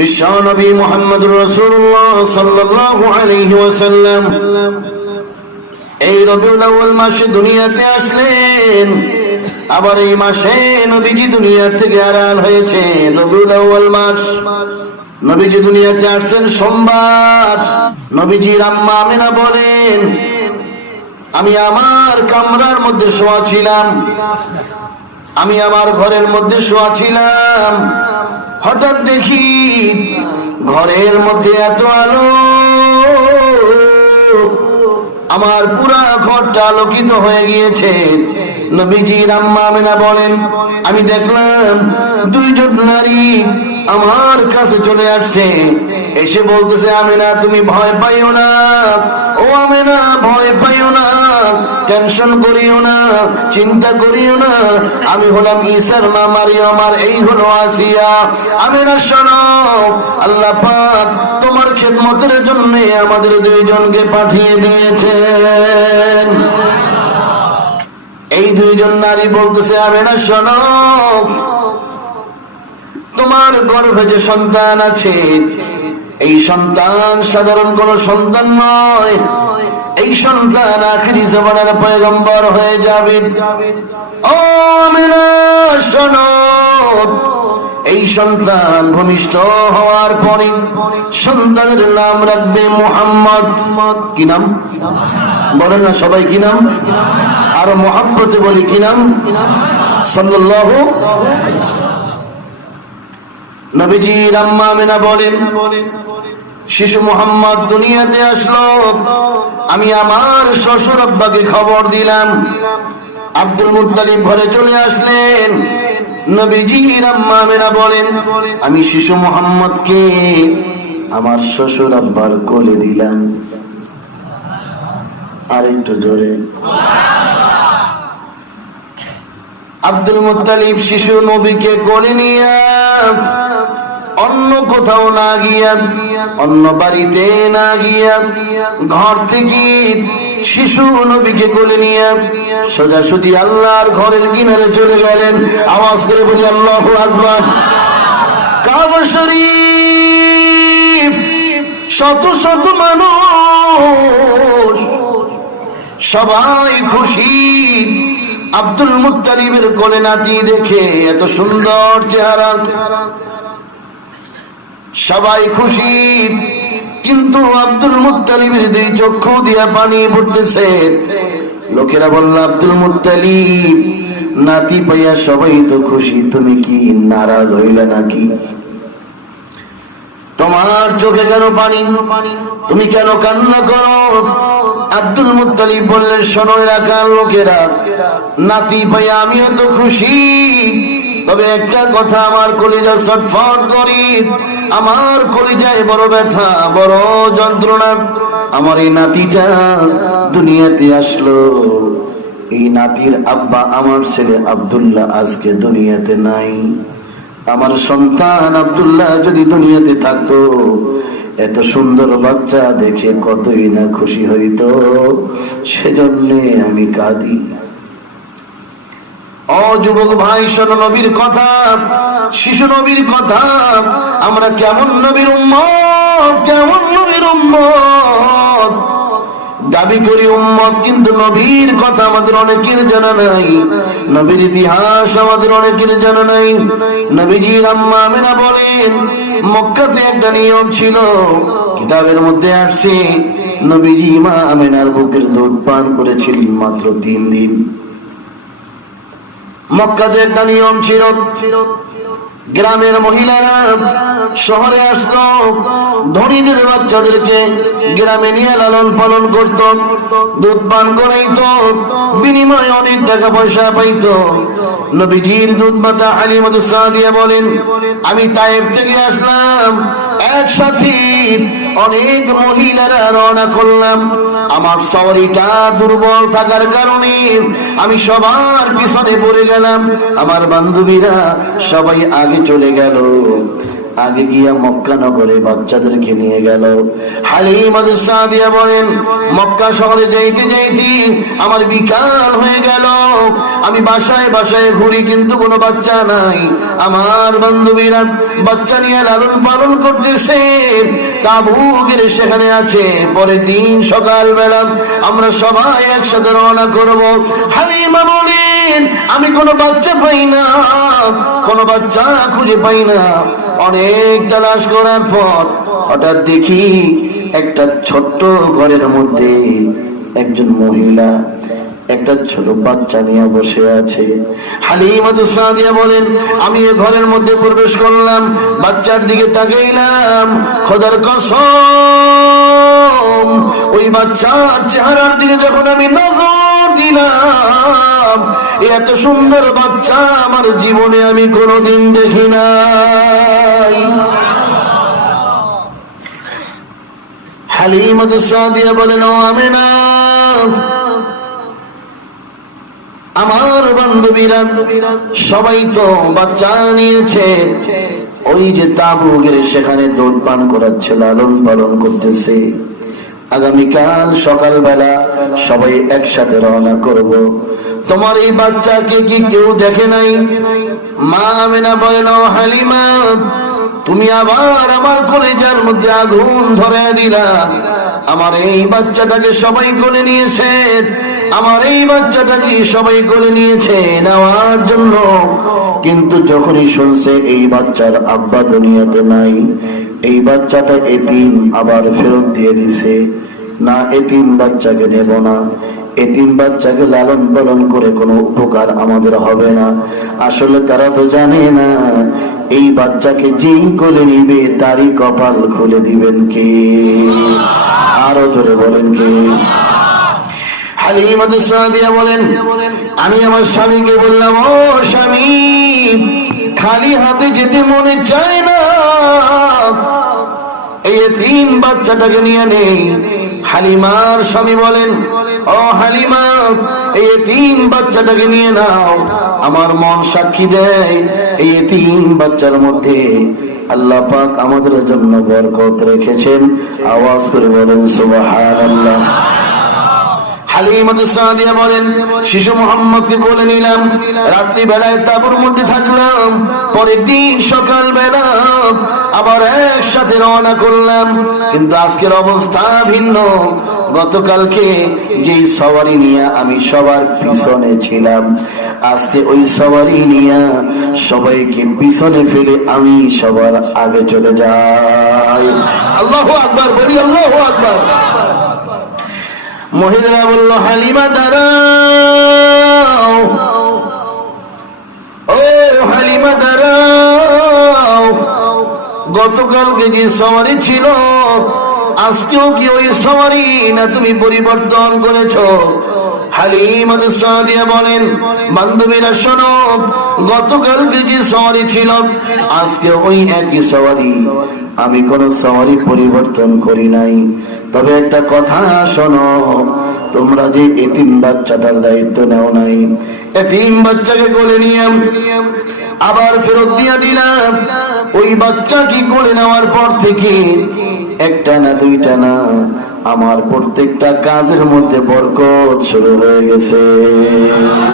বিশ্ব নবী মুহাম্মদুর রাসূলুল্লাহ সাল্লাল্লাহু আলাইহি ওয়াসাল্লাম এই রবিউল আউয়াল মাসে দুনিয়াতে আসলেন। আবার এই মাসে নবীজি দুনিয়া থেকে আড়াল হয়েছে। রবিউল আউয়াল মাস, নবীজি দুনিয়াতে আসছেন সোমবার। নবীজির আম্মা আমিনা বলেন, আমি আমার কামরার মধ্যে শোয়া ছিলাম, আমি আমার ঘরের মধ্যে শোয়া ছিলাম, হঠাৎ দেখি ঘরের মধ্যে এত আলো, আমার পুরা ঘরটা আলোকিত হয়ে গিয়েছে। নবীজির আম্মা আমিনা বলেন, আমি দেখলাম দুইজন নারী আমার কাছে চলে আসছে, এসে বলতেছে, আমিনা তুমি ভয় পাইও না, ও আমিনা ভয় পাইও না, টেনশন করিও না, চিন্তা করিও না, আমি হলাম ঈসার মা মারিয়াম, আর এই হলো আসিয়া। আমিনা শোনো, আল্লাহ পাক তোমার খেদমতের জন্য আমাদের দুইজনকে পাঠিয়ে দিয়েছেন। এই দুইজন নারী বলতেছে, আমিনা শোনো, তোমার গর্ভে যে সন্তান আছে, এই সন্তান সাধারণ কোন সন্তান নয়, এই সন্তান আখিরি জামানার পয়গম্বর হয়ে যাবে। ও আমিনা শোনো, এই সন্তান ভূমিষ্ঠ হওয়ার পরে সন্তানের নাম রাখবে মুহাম্মদ। কি নাম বলেন না সবাই? কি নাম? আর মুহাম্মদে বলি কি নাম? সাল্লাল্লাহু। নবীজির আম্মা আমিনা বলেন, শিশু মুহাম্মদ দুনিয়াতে আসলো, আমি আমার শ্বশুর আব্বাকে খবর দিলাম। আব্দুল মুত্তালিব ঘরে চলে আসলেন। নবীজির আম্মা আমিনা বলেন, আমি শিশু মুহাম্মদকে আমার শ্বশুর আব্বার কোলে দিলাম। আর একটু জোরে। আব্দুল মুত্তালিব শিশু নবীকে কোলে নিয়ে অন্য কোথাও না গিয়া, অন্য বাড়িতে না গিয়া, ঘর থেকে শিশু নবীকে কোলে নিয়ে সোজাসুজি আল্লাহর ঘরের কিনারে চলে গেলেন। আওয়াজ করে বলি আল্লাহু আকবার। কাবা শরীফ, শত শত মানুষ, সবাই খুশি আব্দুল মুত্তালিবের কোলে নাতি দেখে, এত সুন্দর চেহারা, সবাই খুশি। কিন্তু আব্দুল মুত্তালিবের দুই চক্ষু দিয়া পানি পড়তেছে। লোকেরা বলল, আব্দুল মুত্তালিব নাতি পাইয়া সবাই তো খুশি, তুমি কি নারাজ হইলে নাকি? তোমার চোখে কেন পানি? তুমি কেন কান্না করো? আব্দুল মুত্তালিব বললেন, শোনো এলাকার লোকেরা, নাতি পাইয়া আমিও তো খুশি, তবে একটা কথা আমার কলিজা ছটফট করি, আমার কলিজায় বড় ব্যথা, বড় যন্ত্রণা। আমার এই নাতিটা দুনিয়াতে আসলো, এই নাতির আব্বা আমার ছেলে আব্দুল্লাহ আজকে দুনিয়াতে নাই। আমার সন্তান আব্দুল্লাহ যদি দুনিয়াতে থাকতো, এত সুন্দর বাচ্চা দেখে কতই না খুশি হইতো, সেজন্য আমি কাঁদি। ও যুবক ভাই, শোনো নবীর কথা, শিশু নবীর কথা। আমরা কেমন নবীর উম্মত, কেমন নবীর উম্মত, দাবি করি উম্মত, কিন্তু নবীর কথা আমাদের অনেকের জানা নাই, নবীর ইতিহাস আমাদের অনেকের জানা নাই। নবীজির আম্মা আমিনা বলেন, মক্কাতে একটা নিয়ম ছিল, কিতাবের মধ্যে আসছে, নবীজি মা আমিনার বুকের দুধ পান করেছিলেন মাত্র 3 দিন। মক্কাতে একটা নিয়ম ছিল, গ্রামের মহিলারা শহরে আসতো, ধনীদের বাচ্চাদেরকে গ্রামে নিয়ে লালন পালন করত, দুধ পান করাইতো, বিনিময়ে অনেক টাকা পয়সা পাইতো। নবীজির দুধ মাতা হালিমাতুস সাদিয়া বলেন, আমি তায়েফ থেকে আসলাম, একসাথে অনেক মহিলারা রওনা করলাম। আমার সওয়ারিটা দুর্বল থাকার কারণে আমি সবার পিছনে পড়ে গেলাম। আমার বান্ধবীরা সবাই আগে চলে গেল, আগে গিয়া মক্কা নগরে বাচ্চাদেরকে নিয়ে গেল। হালিমা সাদিয়া বলেন, মক্কা শহরে যাইতে যাইতে আমার বিকাল হয়ে গেল। আমি বাসায় বাসায় ঘুরি, কিন্তু কোনো বাচ্চা নাই। আমার বান্ধবীরা বাচ্চা নিয়ে লালন পালন করতেছে, তাবুকের সেখানে আছে। পরের দিন সকালবেলা আমরা সবাই একসাথে রওনা করব। হালিমা বলেন, আমি কোনো বাচ্চা পাই না, কোনো বাচ্চা খুঁজে পাই না। অনেক তালাশ করার পর হঠাৎ দেখি একটা ছোট্ট ঘরের মধ্যে একজন মহিলা একটা ছোট বাচ্চা নিয়ে বসে আছে। হালিমা সাদিয়া বলেন, আমি এ ঘরের মধ্যে প্রবেশ করলাম, বাচ্চার দিকে তাকাইলাম। খোদার কসম, ওই বাচ্চার চেহারার দিকে যখন আমি নজর দিলাম, এত সুন্দর বাচ্চা আমার জীবনে আমি কোনোদিন দেখি নাই। হালিমা সাদিয়া বলেন, ও আমেনা, আমার বান্ধবীরা সবাই তো বাচ্চা নিয়েছে, ওই যে তাবুকের সেখানে দুধ পান করাচ্ছে, লালন পালন করতেছে। আগামীকাল সকালবেলা সবাই একসাথে রওনা করব। তোমার এই বাচ্চাকে কি কেউ দেখে নাই? মা আমেনা বলেন, ও হালিমা, তুমি আবার আমার কলিজার মধ্যে আগুন ধরে দিলা। আমার এই বাচ্চাটাকে সবাই কোলে নিয়েছে, আমার এই বাচ্চাটাকে সবাই কোলে নিয়েছে নেওয়ার জন্য, কিন্তু যখনই শুনছে এই বাচ্চার আব্বা দুনিয়াতে নাই, এই বাচ্চাটা এতিম, আবার ফেরত দিয়ে দিছে। না, এতিম বাচ্চাকে নেব না, এতিম বাচ্চাকে লালন পালন করে কোনো উপকার আমাদের হবে না। আসলে তারা তো জানে না এই বাচ্চাকে যেই কোলে নিবে তারই কপাল খুলে দিবেন কে? আরো জোরে বলেন কে? হালিমা সাদিয়া বলেন, আমি আমার স্বামীকে বললাম, ও স্বামী, খালি হাতে যেতে মনে চায় না, এই তিন বাচ্চাটাকে নিয়ে নেই। হালিমার স্বামী বলেন, ও হালিমা, এই তিন বাচ্চাটাকে নিয়ে নাও। আমার মন সাক্ষী দেয়, এই তিন বাচ্চার মধ্যে আল্লাহ পাক আমাদের জন্য বরকত রেখেছেন। আওয়াজ করে বলেন সুবহানাল্লাহ। হালিমা সাদিয়া বলেন, শিশু মোহাম্মদকে কোলে নিলাম, রাত্রি বেলায় তাঁবুর মধ্যে থাকলাম। পরের দিন সকাল বেলা আবার একসাথে রওনা করলাম, কিন্তু আজকের অবস্থা ভিন্ন। গতকালকে যেই সওয়ারি নিয়ে আমি সবার পিছনে ছিলাম, আজকে ওই সওয়ারি নিয়ে সবাইকে পিছনে ফেলে আমি সবার আগে চলে যাই। আল্লাহু আকবার বলি, আল্লাহু আকবার। মহিলারা বলল, হালিমা দাঁড়াও, ও হালিমা দাঁড়াও, গতকালকে যে সওয়ারি ছিল আজকেও কি ওই সওয়ারি না তুমি পরিবর্তন করেছো? হালিমা সাদিয়া বলেন, বান্ধবীরা শোনো, গতকালকে যে সওয়ারি ছিল আজকে ওই একই সওয়ারি, আমি কোন সওয়ারি পরিবর্তন করি নাই। তবে একটা কথা শোনো, তোমরা যে এতিম বাচ্চাটার দায়িত্ব নেও নাই, এতিম বাচ্চাকে কোলে নিয়ে আবার ফেরত দিয়া দিলাম, ওই বাচ্চা কি কোলে নেওয়ার পর থেকে একটা না দুইটা না, আমার প্রত্যেকটা কাজের মধ্যে বরকত শুরু হয়ে গেছে।